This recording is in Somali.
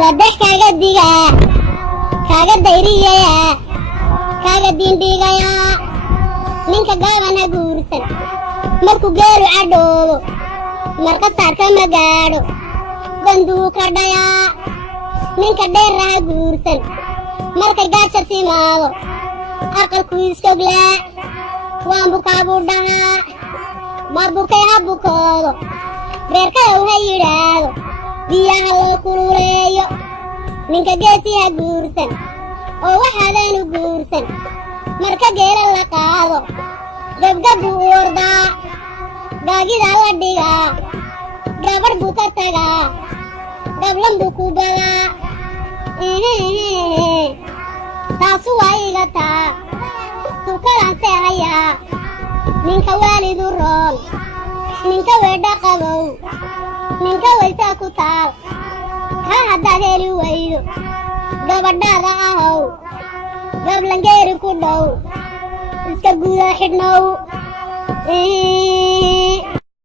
صدق كاجديا كاجديريا كاجدين ديجايا ninka gaabana guursan markuu geeru cadhoobo marka saarka magaadho banduu kardhaya ninka dheeraha guursan markay gaaja timaado aqalku iskoglaa waan bukaabuu dhahaa marbukay ha bukoodo reerkalow ha yidhaahdo biyaha loo kululeeyo ninka geesiha guursan oo waxaadaanu guursan marka geela la qaado gabgabuu u ordaa gaagidaa la dhigaa gabadh buu ka tagaa gablan buu ku badaa taasu waa iga taa tukalaan seexayaa ninka waalidu roon ninka weedha qabow ninka waysaa ku taal kaa haddaad heli waydo gabadhaada ahow gablangeeri ku dhow iska guda xidhnow